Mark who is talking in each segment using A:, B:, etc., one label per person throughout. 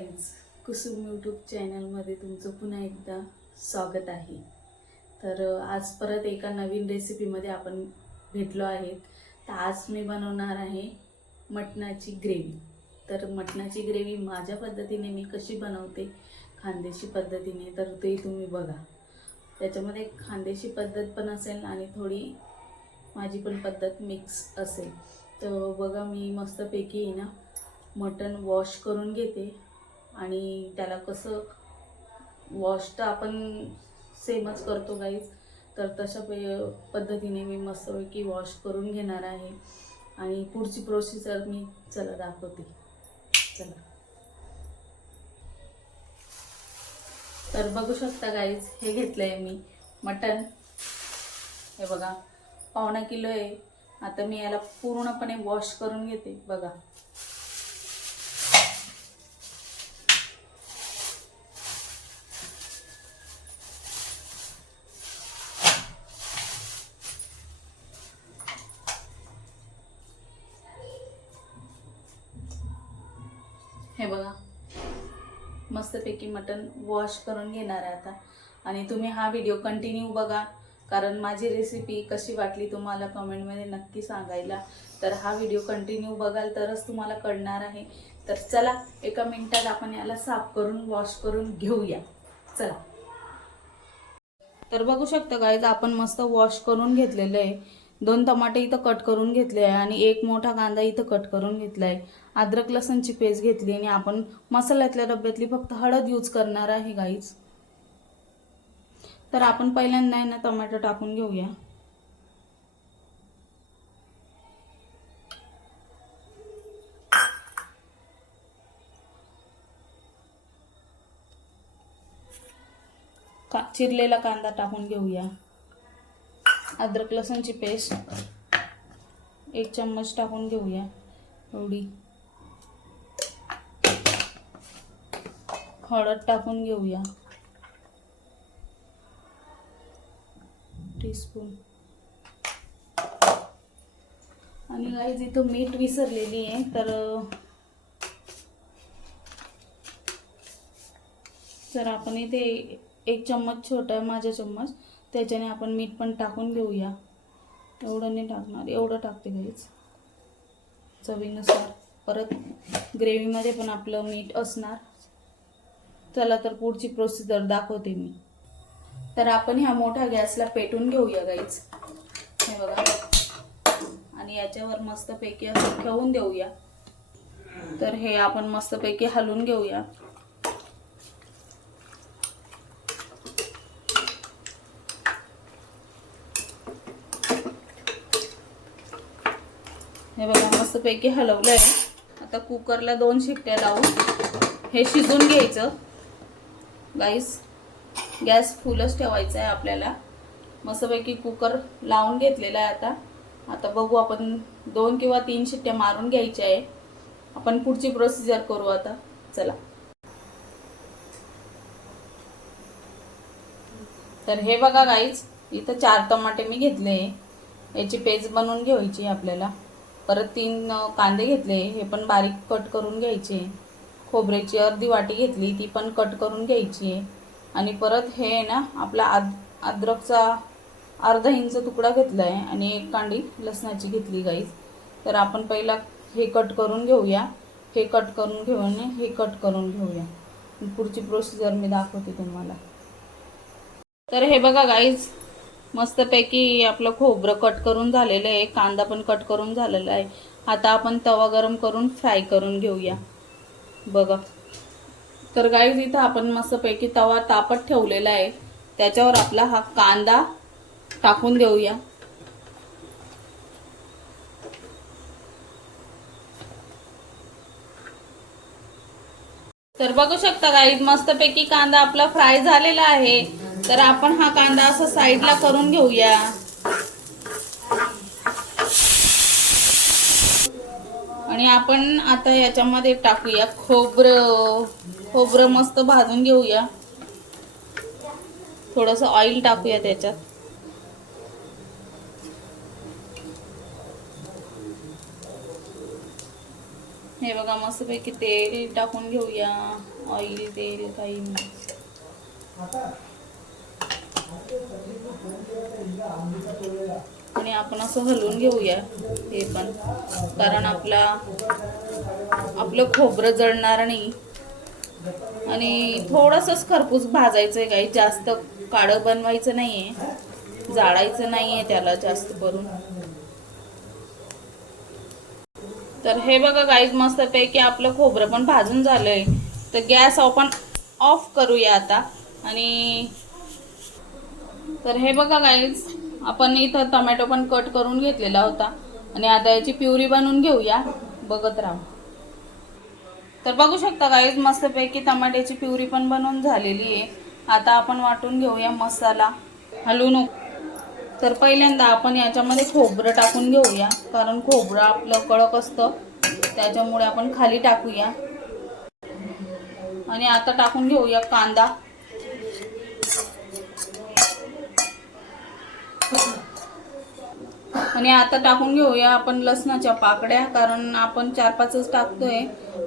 A: Guys Kusum YouTube चॅनलमध्ये तुमचं पुन्हा एकदा स्वागत आहे. तर आज परत एका नवीन रेसिपीमध्ये आपण भेटलो आहेत. तर आज मी बनवणार आहे मटणाची ग्रेव्ही. तर मटणाची ग्रेव्ही माझ्या पद्धतीने मी कशी बनवते? खानदेशी पद्धतीने तर ते तुम्ही बघा. त्याच्यामध्ये खानदेशी पद्धत पण असेल आणि थोडी माझी पण पद्धत मिक्स असेल. तर बघा मी मस्तपैकी ना मटण वॉश करून घेते. आणि त्याला कसं वॉश तर आपण सेमच करतो गाईज तर तशा पे पद्धतीने मी मस्तपैकी वॉश करून घेणार आहे. आणि पुढची प्रोसिजर मी चला दाखवते. चला. तर बघू शकता गाईज हे घेतलं आहे मी. मटण. हे बघा. पावणा किलो आहे. आता मी याला पूर्णपणे वॉश करून घेते. बघा. मस्तपैकी मटण वॉश करून घेणार आहे आता. आणि तुम्ही हा व्हिडिओ कंटिन्यू बघा कारण माझी रेसिपी कशी वाटली तुम्हाला कमेंटमध्ये नक्की सांगायला. तर हा व्हिडिओ कंटिन्यू बघाल तरच तुम्हाला कळणार आहे. तर चला एका मिनिटात आपण याला साफ करून वॉश करून घेऊया. चला. तर बघू शकता गाईज आपण मस्त वॉश करून घेतलेलं आहे. दोन टमाटे इथं कट करून घेतले आहे आणि एक मोठा कांदा इथं कट करून घेतला आहे अद्रक लसणची पेस्ट घेतली आणि आपण मसाल्यातल्या डब्यातली फक्त हळद यूज करणार आहे गाईज तर आपण पहिल्यांदा आहे ना टोमॅटो टाकून घेऊया. का चिरलेला कांदा टाकून घेऊया. अद्रक लसणची पेस्ट एक चम्मच टाकून घेऊया. एवढी. हळद टाकून घेऊया. टीस्पून. आणि गाईज इथं मीठ विसरलेली आहे तर तर आपण इथे एक चम्मच छोटा आहे माझा चम्मच त्याच्याने आपण मीठ पण टाकून घेऊया. एवढं नाही टाकणार एवढं टाकते गाईज चवीनुसार. परत ग्रेव्हीमध्ये पण आपलं मीठ असणार. चला तर पुढची प्रोसिजर दाखवते मी. तर आपण ह्या मोठ्या गॅसला पेटून घेऊया गाईज हे बघा. आणि याच्यावर मस्तपैकी असं ठेवून देऊया. तर हे आपण मस्तपैकी हलवून घेऊया. हे बघा मस्तपैकी हलवलं आहे आता कुकरला दोन शिट्ट्या लावून हे शिजून घ्यायचं. गाईस गॅस फुलच ठेवायचा आहे आपल्याला. मस्तपैकी कुकर लावून घेतलेला आहे आता. आता बघू आपण दोन किंवा तीन शिट्ट्या मारून घ्यायच्या आहे. आपण पुढची प्रोसिजर करू आता. चला. तर हे बघा गाईच इथं चार टमाटे मी घेतले याची पेज बनवून घ्यायची आपल्याला. परत तीन कांदे घेतले हे पण बारीक कट करून घ्यायचे खोबऱ्याची अर्धी वाटी घेतली ती पण कट करून घ्यायची आहे. आणि परत हे आहे ना आपला आद अद्रकचा अर्धा इंच तुकडा घेतला आहे आणि एक कांडी लसणाची घेतली गाईज तर आपण पहिला हे कट करून घेऊया. हे कट करून घेऊन हे कट करून घेऊया. पुढची प्रोसिजर मी दाखवते तुम्हाला. तर हे बघा गाईज मस्तपैकी आपलं खोबरं कट करून झालेलं आहे. कांदा पण कट करून झालेला आहे. आता आपण तवा गरम करून फ्राय करून घेऊया. बघा. तर गाईज इथं आपण मस्तपैकी तवा तापत ठेवलेला आहे. त्याच्यावर आपला हा कांदा टाकून देऊया. तर बघू शकता गाईज मस्तपैकी कांदा आपला फ्राय झालेला आहे. तर आपण हा कांदा असा साईडला करून घेऊया आणि आपण आता याच्यामध्ये टाकूया खोबरं. खोबरं मस्त भाजून घेऊया. थोडंसं ऑइल टाकूया त्याच्यात. हे बघा मस्तपैकी तेल टाकून घेऊया. ऑइल तेल काही नाही. आणि आपण असं हलवून घेऊया हे पण. कारण आपला आपलं खोबरं जळणार नाही. आणि थोडंसंच खरपूस भाजायचं आहे काही. जास्त काळं बनवायचं नाही आहे जाळायचं नाही आहे त्याला जास्त करून. तर हे बघा गाईज मस्तपैकी आपलं खोबरं पण भाजून झालंय. तर गॅस आपण ऑफ करूया आता. आणि तर हे बघा गाईज आपण इथं टोमॅटो पण कट करून घेतलेला होता. आणि आता याची प्युरी बनवून घेऊया. बघत राहा. तर बघू शकता गाईज मस्तपैकी टमाट्याची प्युरी पण बनवून झालेली आहे. आता आपण वाटून घेऊया मसाला. हलवू नको. तर पहिल्यांदा आपण याच्यामध्ये खोबरं टाकून घेऊया. कारण खोबरं आपलं कडक असतं. त्याच्यामुळे आपण खाली टाकूया. आणि आता टाकून घेऊया कांदा. आणि आता टाकून घेऊया आपण लसणाच्या पाकड्या कारण आपण चार पाचच टाकतोय.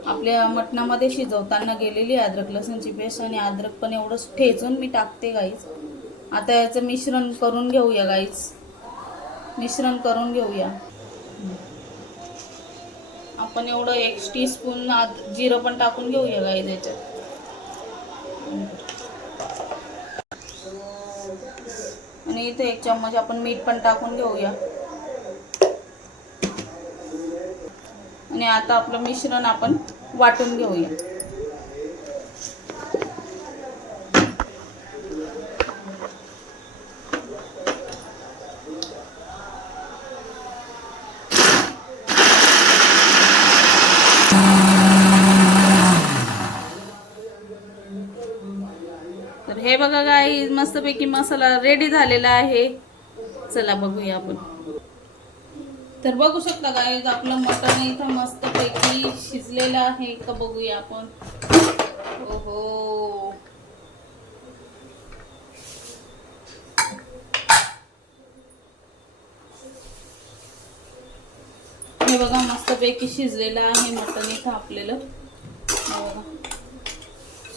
A: आपल्या मटणामध्ये शिजवताना गेलेली आहे अद्रक लसणची पेस्ट आणि अद्रक पण एवढं ठेचून मी टाकते गाईच आता याचं मिश्रण करून घेऊया गाईच मिश्रण करून घेऊया. आपण एवढं एक टी स्पून जिरं पण टाकून घेऊया गाईज याच्यात. आणि इथे एक चम्मच आपण मीठ पण टाकून घेऊया. आणि आता आपलं मिश्रण आपण वाटून घेऊया. बघा गाई मस्तपैकी मसाला रेडी झालेला आहे. चला बघूया आपण. तर बघू शकता गाई आपलं मटण इथं मस्तपैकी शिजलेलं आहे. का बघूया आपण. ओहो. हे बघा मस्तपैकी शिजलेलं आहे मटण इथं आपल्याला.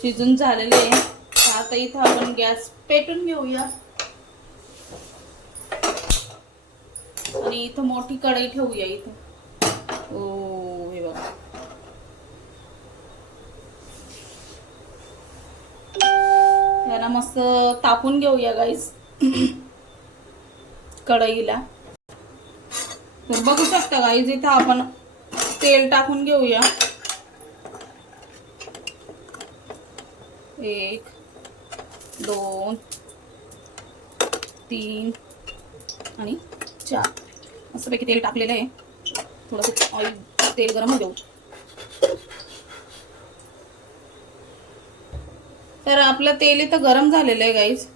A: शिजून झालेलं आहे. आता इथं आपण गॅस पेटून घेऊया. आणि इथं मोठी कढई ठेवूया इथं. ओ हे बघा. त्याला मस्त तापून घेऊया गाईस कढईला. तर बघू शकता गाईज इथं आपण तेल टाकून घेऊया. एक. दोन तीन आणि चार. मस्तपैकी तेल टाकलेलं आहे. थोडंसं ऑइल तेल गरम होऊ देऊ. तर आपलं तेल इथं गरम झालेलं आहे गाईज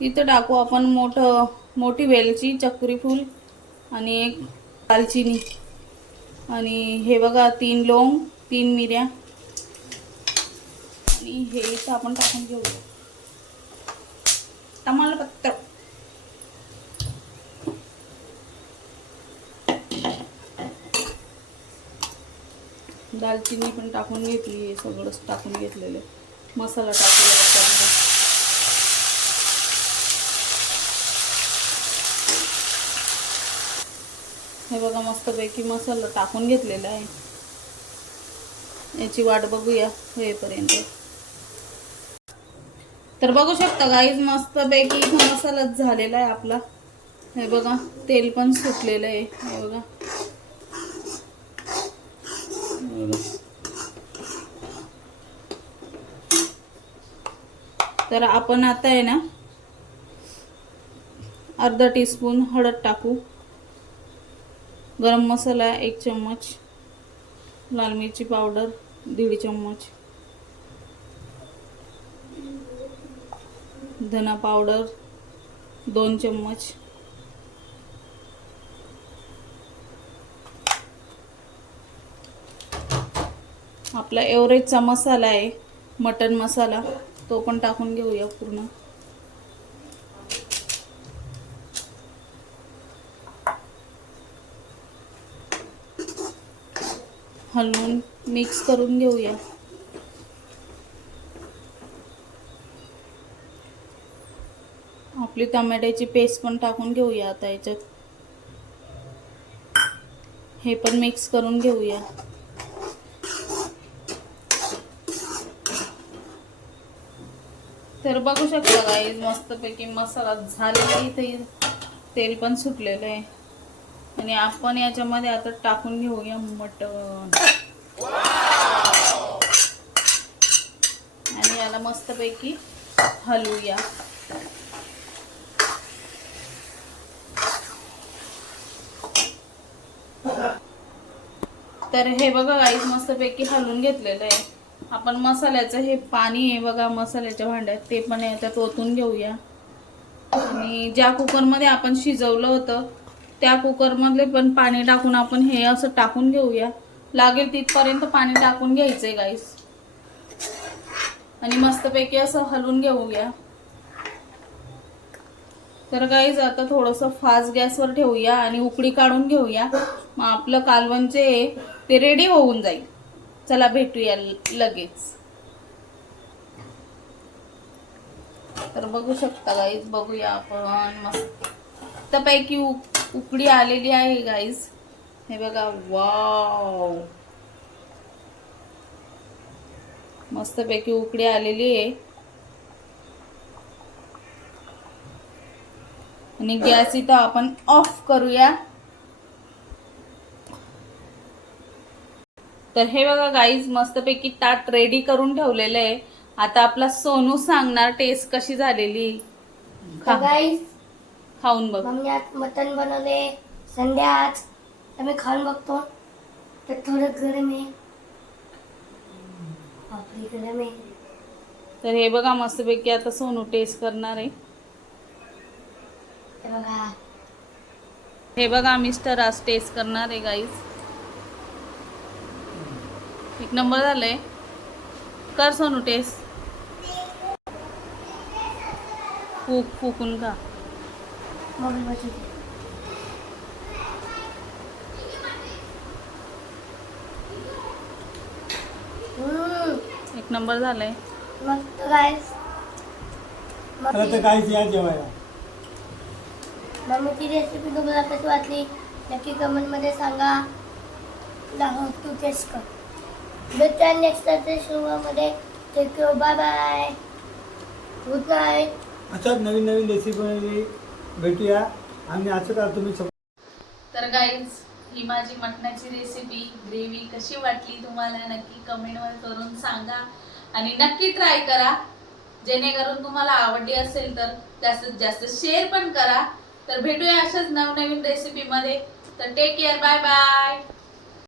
A: इथं टाकू आपण मोठं मोठी वेलची चक्री फूल आणि एक दालचिनी. आणि हे बघा तीन लोंग तीन मिऱ्या. आणि हे इथं आपण टाकून घेऊया तमालपत्र दालचिनी पण टाकून घेतली हे सगळंच टाकून घेतलेलं. मसाला टाकलेला हे बघा मस्तपैकी मसाला टाकून घेतलेला आहे. याची वाट बघूया होईपर्यंत. तर बघू शकता गाईज मस्तपैकी इथं मसालाच झालेला आहे आपला. हे बघा तेल पण सुटलेलं आहे. हे बघा. हे बघा. तर आपण आता आहे ना अर्धा टीस्पून हळद टाकू. गरम मसाला एक चम्मच लाल मिरची पावडर दीड चम्मच. धना पावडर दोन चम्मच. आपला एव्हरेजचा मसाला आहे मटन मसाला तो पण टाकून घेऊया पूर्ण. हलवून मिक्स करून घेऊया. आपली टमाट्याची पेस्ट पण टाकून घेऊया आता याच्यात. हे पण मिक्स करून घेऊया. तर बघू शकता गाईज मस्तपैकी मसाला झालेला इथे. तेल पण सुटलेलं आहे. आणि आपण याच्यामध्ये आता टाकून घेऊया मटण. आणि याला मस्तपैकी हलवूया. तर हे बघा गाईस मस्तपैकी हलवून घेतलेलं आहे. आपण मसाल्याचं हे पाणी आहे बघा मसाल्याच्या भांड्यात ते पण याच्यात ओतून घेऊया. आणि ज्या कुकरमध्ये आपण शिजवलं होतं त्या कुकरमधले पण पाणी टाकून आपण हे असं टाकून घेऊया. लागेल तिथपर्यंत पाणी टाकून घ्यायचंय गाईस आणि मस्तपैकी असं हलवून घेऊया. तर गाईज आता थोडंसं फास्ट गॅसवर ठेवूया आणि उकडी काढून घेऊया. मग आपलं कालवण जे आहे. ते रेडी होऊन जाईल. चला भेटूया लगेच. तर बघू शकता गाईज बघूया आपण मस्त. पैकी उकडी आलेली आहे गाईज हे बघा वाव मस्तपैकी उकडी आलेली आहे. आणि गॅस इथं आपण ऑफ करूया. तर हे बघा गाईज मस्तपैकी ताट रेडी करून ठेवलेलं आहे. आता आपला सोनू सांगणार टेस्ट कशी झालेली. खा.
B: गाईस
A: खाऊन बघ.
B: मम्मी आज मटन बनवले. संध्या आज मी खाऊन बघतो. तर थोडं गरम आहे. बापरे गरम आहे.
A: तर हे बघा मस्तपैकी आता सोनू टेस्ट करणार आहे.
B: हे बघा.
A: हे बघा मिस्टर आज टेस्ट करणार आहे गाईज एक नंबर झालंय. कर सोनू टेस्ट. फूक फुकून का एक नंबर झालंय.
B: मस्त गाईस
C: खरं तर काहीच या जेवायला.
B: मम्मीची रेसिपी तुम्हाला कशी वाटली? नक्की कमेंटमध्ये सांगा. लाहो तू टेस्ट कर. भेटूया नेक्स्ट शोमध्ये take bye bye good night
C: अशाच नवीन नवीन रेसिपी भेटूया. आणि असं का तुम्ही
A: तर गाईज ही माझी मटणाची रेसिपी ग्रेव्ही कशी वाटली तुम्हाला नक्की कमेंटवर करून सांगा. आणि नक्की ट्राय करा. जेणेकरून तुम्हाला आवडली असेल तर जास्तीत जास्त शेअर पण करा. तर भेटूया अशाच नवनवीन रेसिपीमध्ये तर टेक केअर बाय बाय